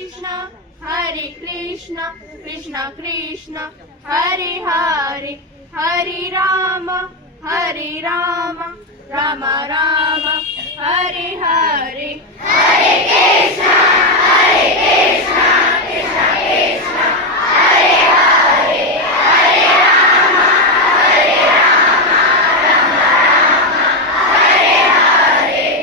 Krishna Krishna Krishna Hare Hare Hare Rama Rama Rama Hare Hare Hare Krishna Krishna Krishna Hare Hare Hare Rama Rama Hare Hare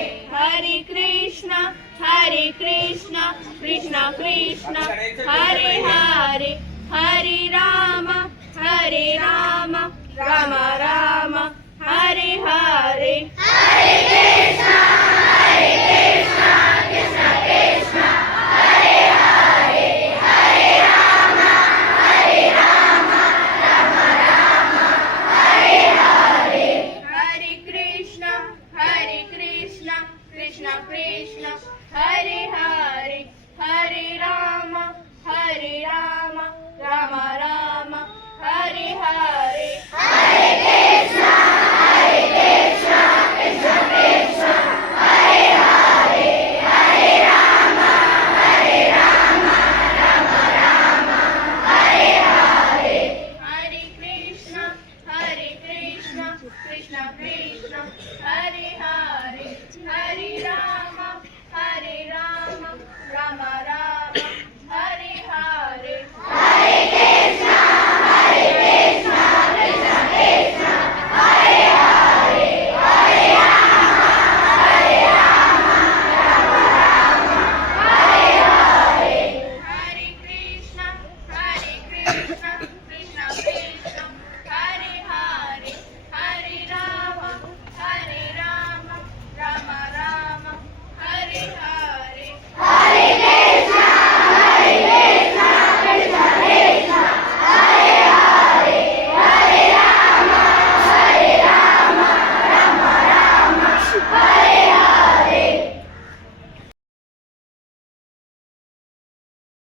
Hare Krishna Krishna Krishna Hare Hare Hare Rama Rama Rama Hare Hare Hare Krishna